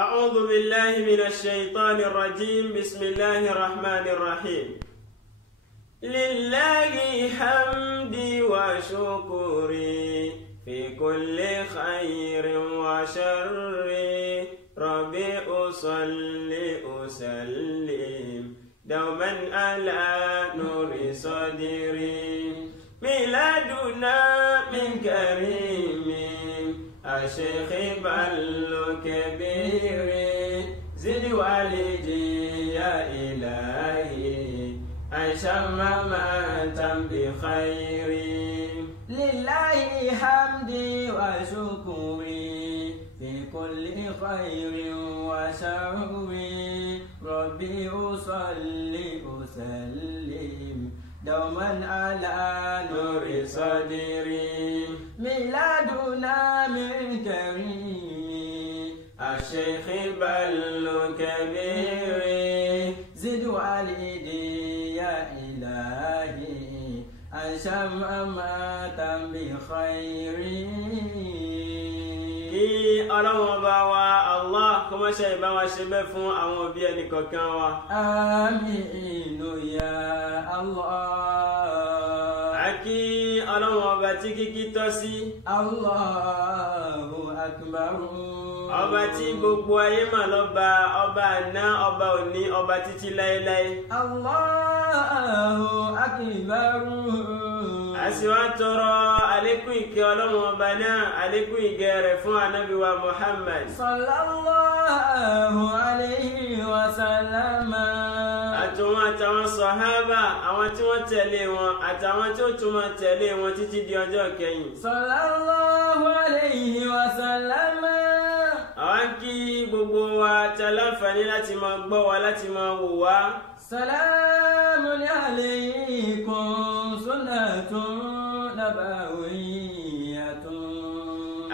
أعوذ بالله من الشيطان الرجيم. بسم الله الرحمن الرحيم. لله حمدي وشكري في كل خير وشر، ربي أصلي أسلم دوما على نور صدري، ميلادنا من كريم الشيخ بل كبير، زد والدي يا إلهي أشم ماتا بخير. لله حمدي وشكري في كل خير وشر، ربي أصلي أسلم دوما على نور صدري، ميلادنا من كريم الشيخ بل كبير، زد والدي يا إلهي أشم ماتا بخير. kí ọlọ́run ọba wa Allah kó má ṣe ìbá wa ṣe bẹ́ẹ̀ fún àwọn òbí ẹnì kọ̀ọ̀kan wa. Àmín ya Allah. A kí ọlọ́run ọba tí kíkí tọ́ sí. Allahu akbar. Ọba tí gbogbo ayé mà lọ́ba, ọba àná, ọba òní, ọba títí láéláé. Allahu akbar. A sì wá tọrọ àlékún ìkẹ́ ọlọ́run ọba náà, àlékún ìgẹ̀ rẹ̀ fún ànábì wa Muhammad sallallahu alayhi wa sallam. àtòwọn àtàwọn sọ̀hábà, àwọn tí wọ́n tẹ̀lé wọn àtàwọn tí ó tún máa tẹ̀lé wọn títí di ọjọ́ kẹyìn. Sallallahu alayhi wa sallam. Àwọn kí gbogbo wa ta láǹfààní láti máa gbọ́ wa, láti máa wò wá. Salamun alaykum sunnatun nabawiyyatun.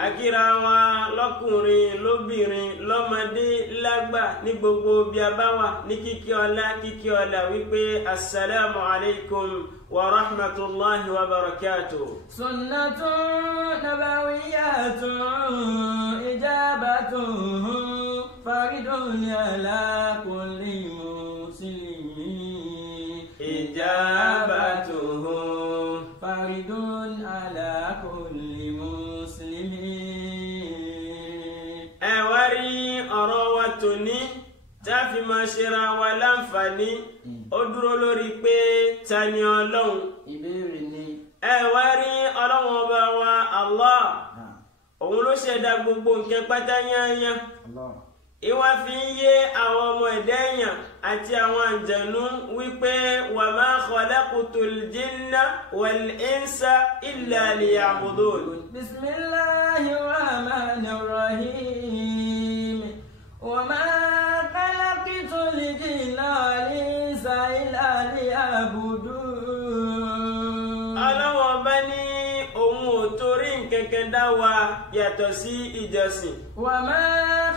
Akíra wa lọ́kùnrin lóbìnrin lọ́mọdé lágbà ní gbogbo bí a bá wà ní kíkí ọlá wípé assalamu alaikum wa rahmatullahi wa barakatuh. Sunnatun nabawiyyatun ijabatuhu faridun ala kulli muslimin. Ijabatuhu faridun ala kulli muslimin. Ẹ wá rí ọ̀rọ̀ wa tòní tá a fi máa ṣera wa láǹfààní, ó dúró lórí pé ta ni Ọlọ́run. Ìbéèrè ni. Ẹ wá rí Ọlọ́run ọba wa Allah, òun ló ṣẹ̀dá gbogbo nǹkan pátá yányá. Ìwà fi ń yé àwọn ọmọ ẹ̀dá èèyàn àti àwọn àǹjẹ̀nú wípé wa ma khalaqtul jinna wal insa illa liya'budun. Bismillahir rahmanir rahim. Wa ma khalaqtul jinna wal insa illa liya'budun. Ọlọ́wọ́ bá ní òun ò torí nǹkankan dá wa yàtọ̀ sí ìjọsìn. Wa ma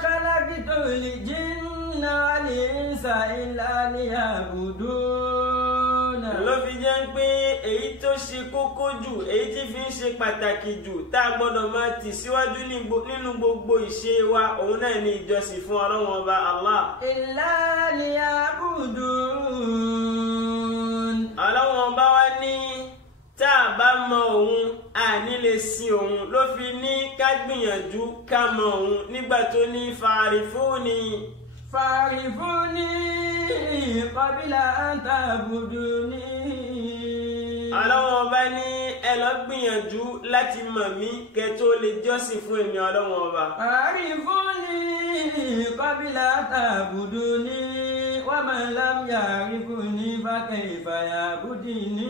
khalaqtul jinna wal insa illa liya'budun. Ló fi jẹ́ pé èyí tó ṣe kókó jù, èyí tí fi ń ṣe pàtàkì jù tá a gbọ́dọ̀ máa tì síwájú nínú gbogbo ìṣe wa, òun náà ni ìjọsìn fún Ọlọ́run ọba Allah. Illa liya'budun. Ọlọ́run ọba wa ní tá a bá mọ òun a ní lè sin òun, ló fi ní ká gbìyànjú ká mọ òun nígbà tó ní fa'rifuni. Fa'rifuni qabla an ta'buduni. Ọlọ́run ọba ní ẹ lọ gbìyànjú láti mọ̀ mí kẹ́ tó lè jọ́sìn fún èmi Ọlọ́run ọba. Fa'rifuni qabla an ta'buduni wa man lam ya'rifuni fa kayfa ya'buduni.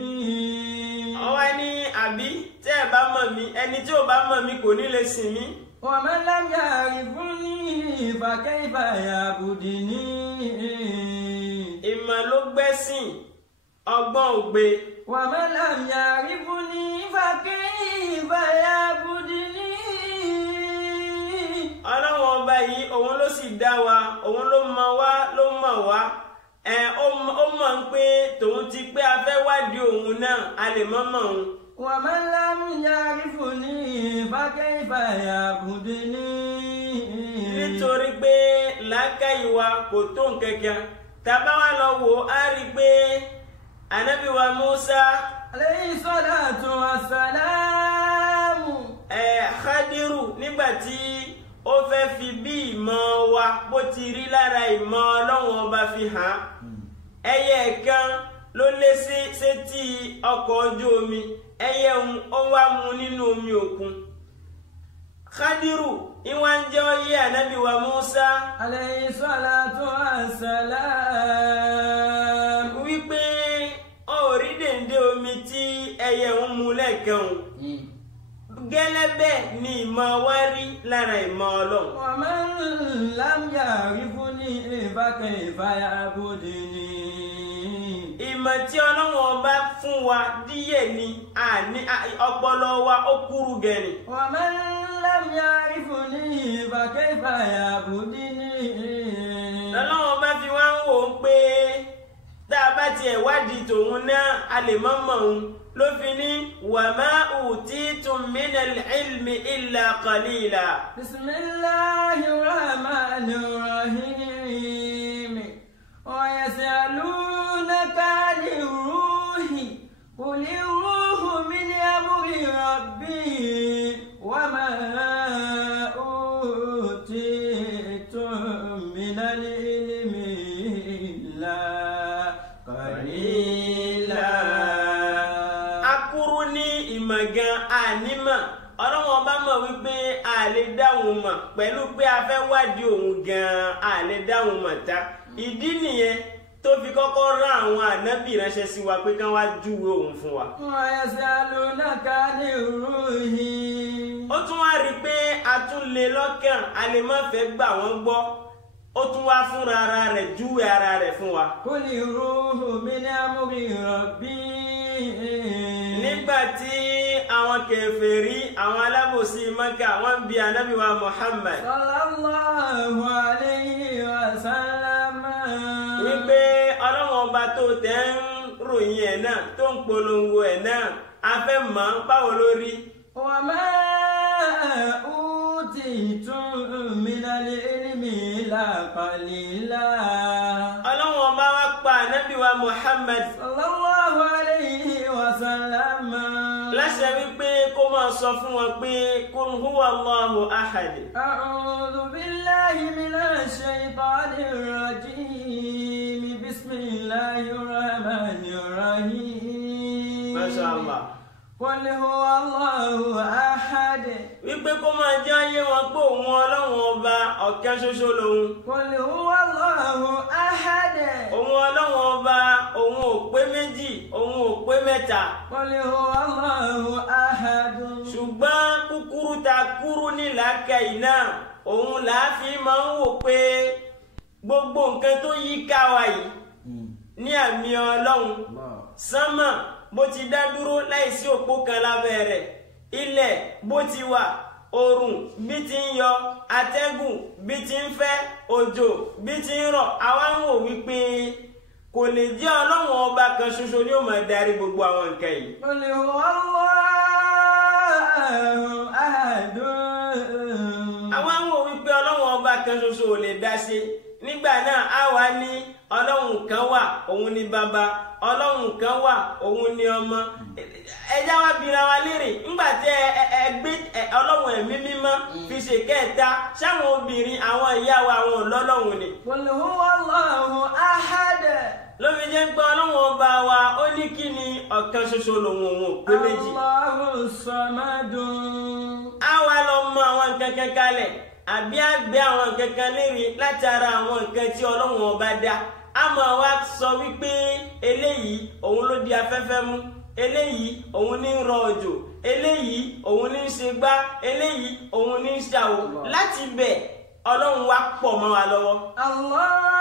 Ọwọ́ ní àbí tẹ́ ẹ bá mọ̀ mí, ẹni tí ò bá mọ̀ mí kò ní lè sìn mí. Wa man lam ya'rifuni fa kayfa ya'buduni. Ìmọ̀ ló gbẹ́sìn, ọgbọ́n ò gbé. Wa man lam ya'rifuni fa kayfa ya'buduni. Ọlọ́run ọba yìí òun ló sì dá wa, òun ló mọ̀ wá, ló mọ̀ wá. Ó mọ̀ ń pé tòun ti pé a fẹ́ wádìí òun náà, a lè mọ̀ òun. ومن لم يعرفني فكيف يعبدني. nítorí pé làákàyè wa kò tó nǹkankan tàbá wa lọ wò á rí pé Ànábì wa Musa alayhi salatu wassalamu Khadiru nígbàtí ó fẹ́ fi bí ìmọ̀ wa bó ti rí lára ìmọ̀ Ọlọ́run ọba fi hàn ẹyẹ kan ló lé sétí ọkọ̀ ojú omi ẹyẹ ó wá mu nínú omi òkun Khadiru ìwà ń jẹ́ oyé Ànábì wa Musa alayhi salatu wassalam wípé orí dèndé omi tí ẹyẹ ń mu lẹ́ẹ̀kan gẹ́lẹ́bẹ̀ ni ìmọ̀ wá rí lára ìmọ̀ Ọlọ́run. wa man lam ya'rifuni fa kayfa ya'buduni. Ìmọ̀ tí Ọlọ́run ọba fún wa díẹ̀ ni àní ọpọlọ wa ó kúrú gẹ̀rì. wa man lam ya'rifuni fa kayfa ya'buduni. Ọlọ́run ọba fi wá ń wò ó pé tá a bá tiẹ̀ wádìí tòun náà a lè mọ̀ òun ló fi ní wa ma utitum minal ilmi illa qalila. Bismillahir rahmanir rahim. Wa yas'alunaka 'anir ruhi qulir ruhu min amri rabbi wa ma utitum minal ilmi illa qalila. Gan ànímọ̀ Ọlọ́run ọba mọ̀ wípé a lè dáhùn mọ̀ pẹ̀lú pé a fẹ́ wádìí òun gan a lè dáhùn mọ̀ ta ìdí nìyẹn tó fi kọ́kọ́ rán àwọn ànábì ránṣẹ́ sí wa pé kán wá júwe òun fún wa. wa yas'alunaka 'anir ruhi. Ó tún wá rí pé a tún lè lọ́kàn a lè má fẹ́ gbà wọ́n gbọ́ ó tún wá fúnra ara rẹ̀ júwe ara rẹ̀ fún wa. Qulir ruhu min amri rabbi. Nígbàtí àwọn kèfèrí àwọn alábòsí Mákà wọ́n bi Ànábì wa Muhammad sallallahu alayhi wa sallam wípé Ọlọ́run ọba tó tẹ́ ń ròyìn ẹ̀ náà tó ń polongo ẹ̀ náà a fẹ́ mọ̀ báwo ló rí. wa ma utitum minal ilmi illa qalila. Ọlọ́run ọba wá pa Ànábì wa Muhammad sallallahu alayhi wa sallam láṣẹ wípé kó máa sọ fún wọn pé kul huwa Allahu ahad. A'udhu billahi minash shaytanir rajim. Bismillahir rahmanir rahim. Masha Allah. Qul huwa Allahu ahad. Wípé kó máa jẹ́ ayé wọn pé òun Ọlọ́run ọba ọ̀kan ṣoṣo lòun. Qul huwa Allahu ahad. Òun Ọlọ́run ọba òun ò pé méjì òun ò pé mẹ́ta. Qul huwa Allahu ahad. Ṣùgbọ́n kúkúrú ta kúrú ní làákàyè náà òun làáfi máa ń wò pé gbogbo nǹkan tó yí ká wa yìí ní àmì Ọlọ́run sánmà bó ti dá dúró láìsí òpó kan lábẹ́ rẹ̀ ilẹ̀ bó ti wà oòrùn bí ti ń yọ atẹ́gùn bí ti ń fẹ́ òjò bí ti ń rọ̀ àwa ń wò wípé kò lè jẹ́ Ọlọ́run ọba kan ṣoṣo ni ó máa darí gbogbo àwọn nǹkan yìí. Qul huwa Allahu ahad. àwa ń wò wípé Ọlọ́run ọba kan ṣoṣo ò lè dá ṣe nígbà náà a wá ní Ọlọ́run kan wà òun ni bàbá Ọlọ́run kan wà òun ni ọmọ ẹjá wa bira wa léèrè ńgbà tí ẹ gbé Ọlọ́run ẹ̀mí mímọ́ fi ṣe kẹta ṣáwọn obìnrin àwọn ìyá wa àwọn ọlọ́lọ́run ni. Qul huwa Allahu ahad. ló fi jẹ́ pé Ọlọ́run ọba wa ó ní kí ni ọ̀kan ṣoṣo lòun òun ò pé méjì. Allahu samadun. a wá lọ mọ àwọn nǹkan kan kalẹ̀ àbí àgbẹ̀ àwọn nǹkan kan léèrè láti ara àwọn nǹkan tí Ọlọ́run ọba dá a máa wá sọ wípé eléyìí òun ló di afẹ́fẹ́ mú eléyìí òun ní ń rọ òjò eléyìí òun ní ń ṣe gbá eléyìí òun ní ń ṣàwò láti bẹ̀ Ọlọ́run wá pọ̀ mọ́ wa lọ́wọ́.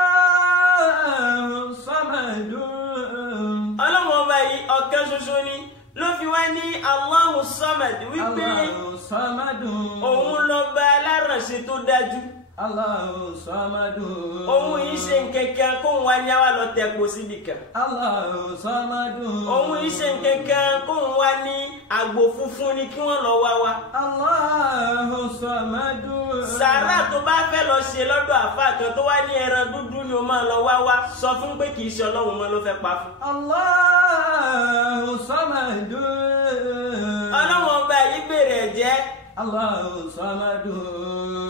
Allahu samadun. Ọlọ́run ọba yìí ọ̀kan ṣoṣo ni ló fi wá ní Allahu samad wípé Allahu samadun. òun lọ́ba alárànṣe tó dájú Allahu samadu. Òun yìí ṣe nǹkankan kóun wá ní àwa lọ tẹ̀pọ̀ síbi kan. Allahu samadu. Òun yìí ṣe nǹkankan kóun wá ní àgbò funfun ni kí wọ́n lọ wá wá. Allahu samadu. Sàárà tó bá fẹ́ lọ ṣe lọ́dọ̀ àfáà kan tó wá ní ẹran dúdú ni o máa lọ wá wá sọ fún pé kì í ṣe Ọlọ́run mọ́ ló fẹ́ pa fún. Allahu samadu. Ọlọ́run ọba yìí gbèrè ẹ̀jẹ̀. Allahu samadu.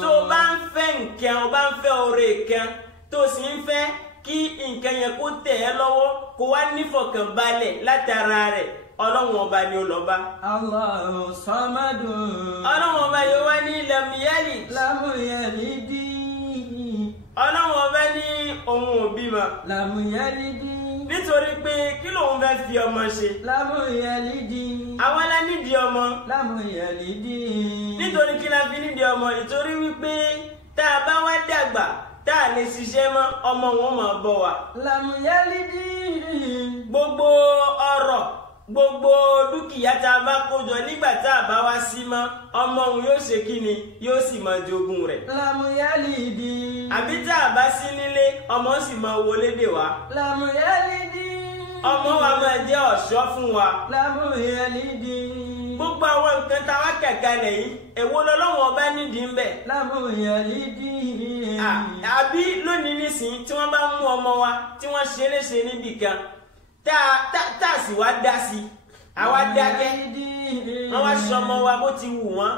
Tó o bá ń fẹ́ nǹkan o bá ń fẹ́ oore kan tó sì ń fẹ́ kí nǹkan yẹn kó tẹ̀ ẹ́ lọ́wọ́ kó wá nífọ̀kànbalẹ̀ látara rẹ̀ Ọlọ́run ọba ni ó lọ bá. Allahu samadu. Ọlọ́run ọba yóò wá ní lam yalid. Lam yalidi. Ọlọ́run ọba ní òun ò bímọ. Lam yalidi. Nítorí pé kí lòun fẹ́ fi ọmọ ṣe. Lam yalidi. Àwọn alá nídìí ọmọ. Lam yalidi. Nítorí kí la fi nídìí ọmọ nítorí wípé tá a bá wá dàgbà tá a lè ṣiṣẹ́ mọ́ ọmọ wọn máa bọ̀ wá. Lam yalidi. Gbogbo ọrọ̀ gbogbo dúkìá tá a bá kó jọ nígbà tá a bá wá sí mọ́ ọmọ òun yóò ṣe kí ni yóò sì máa jogún rẹ̀. Lam yalidi. Àbí tá a bá sí nílé ọmọ sì máa wọlé dè wá. Lam yalidi. Ọmọ wa máa jẹ́ ọ̀ṣọ́ fún wa. Lam yalidi. Gbogbo àwọn nǹkan tá a wá kẹ̀kẹ́ lẹ̀ yìí èwo lọ́lọ́wọ́ ọba nídìí ń bẹ̀. Lam yalidi. Àbí lónìí nísìnyí tí wọ́n bá mú ọmọ wa tí wọ́n ṣe é léṣe níbì kan tá a sì wá dá sí i àwa dákẹ́ wọ́n wá sọmọ wa bó ti wù wọ́n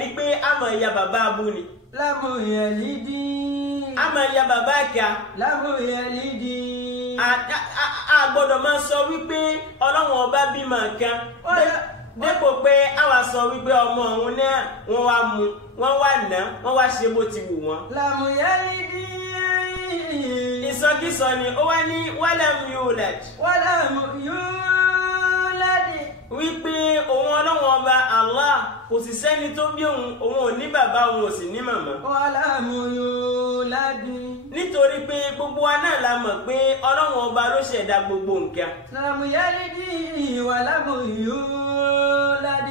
rí pé àmọ̀ ìyá bàbá abú ni. Lam yalidi. Àmọ̀ ìyá bàbá àkà. Lam yalidi. A gbọ́dọ̀ máa sọ wípé Ọlọ́run ọba bímọ kan dépò pé àwa sọ wípé ọmọ òun náà wọ́n wá mú wọ́n wá ná wọ́n wá ṣe bó ti wù wọ́n. Lam yalidi. Ìsọkísọ ni ó wá ní walam yulad. Walam yulad. Wípé òun Ọlọ́run ọba Allah kò sì sẹ́ni tó bí òun ò ní bàbá òun ò sì ní màmá. Walam yulad. Nítorí pé gbogbo wa náà la mọ̀ pé Ọlọ́run ọba ló ṣẹ̀dá gbogbo nǹkan. Lam yalidi walam yulad.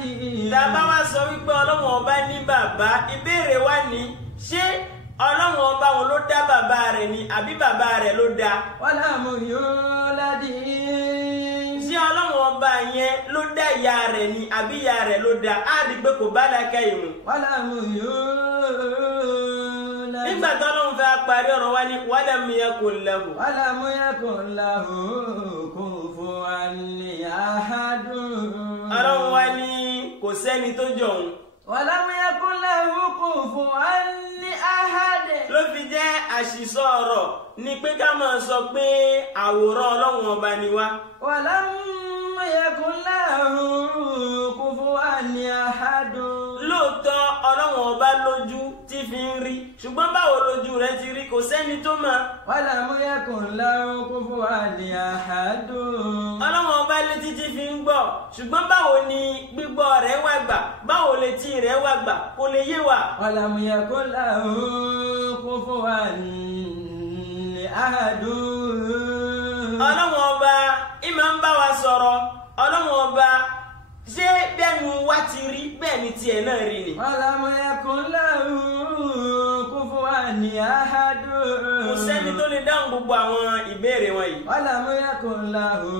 Tá a bá wá sọ wípé Ọlọ́run ọba ní bàbá ìbéèrè wa ni ṣé Ọlọ́run ọba òun ló dá bàbá rẹ̀ ni àbí bàbá rẹ̀ ló dá? Walam yulad. Ṣé Ọlọ́run ọba yẹn ló dá ìyá rẹ̀ ni àbí ìyá rẹ̀ ló dá? Á rí pé kò bá lákà ìmú. Walam yulad. Nígbà tó Ọlọ́run fẹ́ parí ọ̀rọ̀ wa ní walam yakun lahu. Walam yakun lahu kufuwan ahadun. Ọlọ́run wa ní kò sẹ́ni tó jọ òun. Walam yakun lahu kufuwan ahad. Ló fi jẹ́ àṣìsọ ọ̀rọ̀ ni pé ká máa sọ pé àwòrán Ọlọ́run ọba ni wá. Walam yakun lahu kufuwan ahad. Lóòótọ́ Ọlọ́run ọba lójú tí fi ń rí ṣùgbọ́n báwo lójú rẹ̀ ti rí kò sẹ́ni tó mọ̀. Walam yakun lahu kufuwan ahad. Ọlọ́run ọba létí tí fi ń gbọ́ ṣùgbọ́n báwo ni gbígbọ́ rẹ̀ wá gbà báwo létí rẹ̀ wá gbà kò lè yé wa. Walam yakun lahu kufuwan ahad. Ọlọ́run ọba ìmọ̀ ń bá wa sọ̀rọ̀ Ọlọ́run ọba ṣé bẹ́ẹ̀ni wá ti rí bẹ́ẹ̀ ni tiẹ̀ náà rí ni. Walam yakun lahu kufuwan ahad. Kò sẹ́ni tó lè dáhùn gbogbo àwọn ìbéèrè wọn yìí. Walam yakun lahu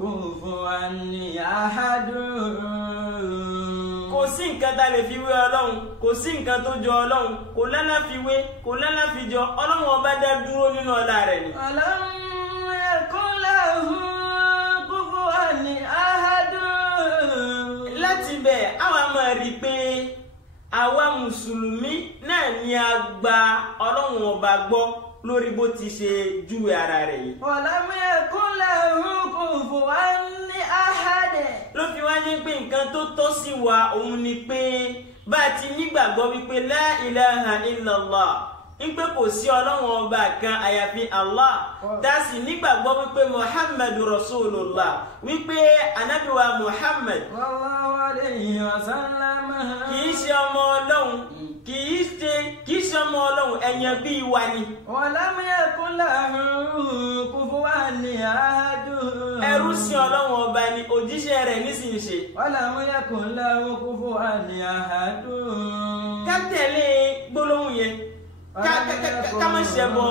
kufuwan ahad. Kò sí nǹkan tá lè fi wé Ọlọ́run kò sí nǹkan tó jọ Ọlọ́run kò lálàfiwé kò lálàfijọ Ọlọ́run ọba dá dúró nínú ọlá rẹ̀ ni. Walam yakun lahu kufuwan ahad. Láti bẹ̀ àwa máa rí i pé àwa mùsùlùmí náà ni a gba Ọlọ́run ọba gbọ́ lórí bó ti ṣe júwe ara rẹ̀ yìí. Walam yakun lahu kufuwan ahad. Ló fi wá ní pé nǹkan tó tọ́ sí wa òun ni pé bá a ti nígbàgbọ́ wípé la ilaha illallah wípé kò sí Ọlọ́run ọba kan àyàfi Allah tá a sì nígbàgbọ́ wípé Muhammadu Rasulullah wípé anabiwa Muhammad sallallahu alayhi wa sallam kìí ṣe ọmọ Ọlọ́run kìí ṣe ọmọ Ọlọ́run ẹ̀yàn bíi wa ni. Walam yakun lahu kufuwan ahad. Ẹrú sí Ọlọ́run ọba ni òjíṣẹ́ rẹ̀ nísìnyí ṣe. Walam yakun lahu kufuwan ahad. Ká tẹ̀lé gbólóhùn yẹn ká má ṣẹbọ.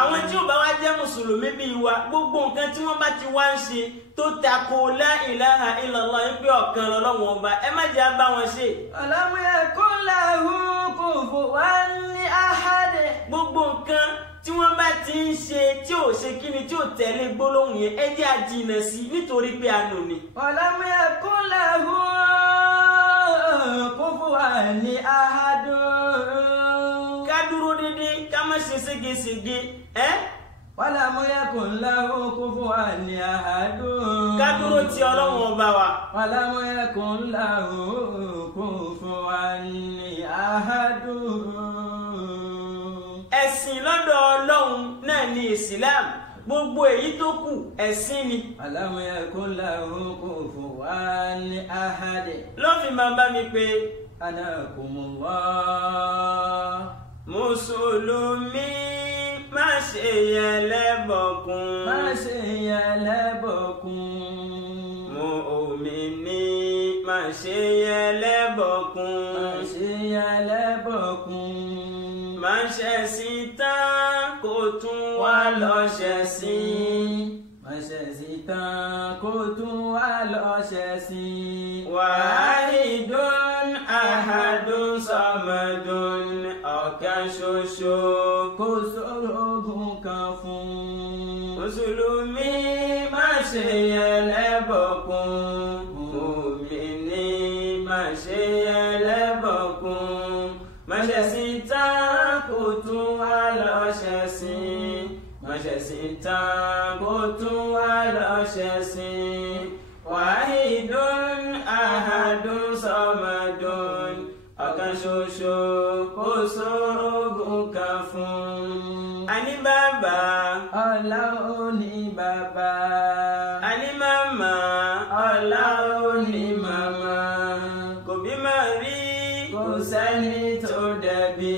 Àwọn tí ó bá wá jẹ́ mùsùlùmí bíi wa gbogbo nǹkan tí wọ́n bá ti wá ń ṣe tó tako la ilaha illallah ń pé ọ̀kan lọ́lọ́run ọba ẹ má jẹ́ bá wọn ṣe. Alam yakun lahu kufuwan ahad. Gbogbo nǹkan tí wọ́n bá ti ń ṣe tí ò ṣe kíni tí ò tẹ̀lé gbólóhùn yẹn ẹ jẹ́ àjìnà sí nítorí pé àánú ni. Alam yakun lahu kufuwan ahad. Ká dúró dédé ká má ṣe ségesège Walam yakun lahu kufuwan ahad. Ká dúró ti Ọlọ́run ọba wa. Walam yakun lahu kufuwan ahad. Ẹ̀sìn lọ́dọ̀ Ọlọ́run náà ni Islam, gbogbo èyí tó kù ẹ̀sìn ni. Walam yakun lahu kufuwan ahad. Ló fi máa bá mi pé anakumullah. Mùsùlùmí má ṣe yẹlẹ́bọ̀kún. Má ṣe yẹlẹ́bọ̀kún. Mùmínì má ṣe yẹlẹ́bọ̀kún. Má ṣe yẹlẹ́bọ̀kún. Má ṣẹ̀sìn tán kó tún wá lọ ṣẹ̀sìn. Má ṣẹ̀sìn tán kó tún wá lọ ṣẹ̀sìn. Wahidun ahadun samadun ọ̀kan ṣoṣo kò sórogún kan fún. Mùsùlùmí má ṣe yẹlẹ́bọ̀kún. Mùmínì má ṣe yẹlẹ́bọ̀kún. Má ṣẹ̀sìn tán kó tún wá lọ ṣẹ̀sìn. Má ṣẹ̀sìn tán kó tún wá lọ ṣẹ̀sìn. Wahidun ahadun samadun ọ̀kan ṣoṣo kò sórogún kan fún. Àní bàbá ọlá ò ní bàbá. Àní màmá ọlá ò ní màmá. Kò bímọ rí kò sẹ́ni tó dẹ̀bi.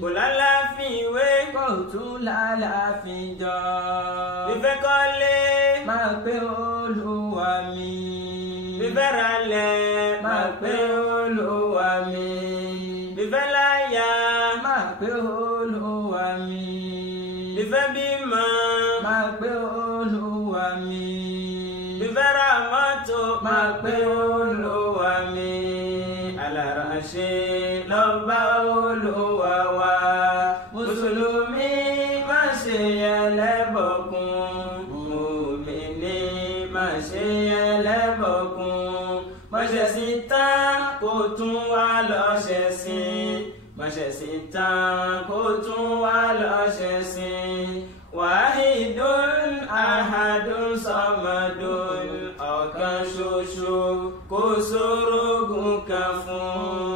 Kò lálàáfíwé kò tún lálàáfíjọ. Fífẹ́ kọ́lé máa pé Olúwa mi. Fífẹ́ ralẹ̀ máa pé Olúwa mi. Fífẹ́ láyà máa pé Olúwa mi. Fífẹ́ bímọ máa pé Olúwa mi. Fífẹ́ ra mọ́tò máa pé Olúwa mi. Aláràṣe lọ́ba Olúwa wa. Mùsùlùmí má ṣe yẹlẹ́bọ̀kún. Mùmínì má ṣe yẹlẹ́bọ̀kún. Má ṣẹ̀sìn tán kó tún wá lọ ṣẹ̀sìn. Má ṣẹ̀sìn tán kó tún wá lọ ṣẹ̀sìn. Wahidun ahadun samadun ọ̀kan ṣoṣo kò sórogún kan fún.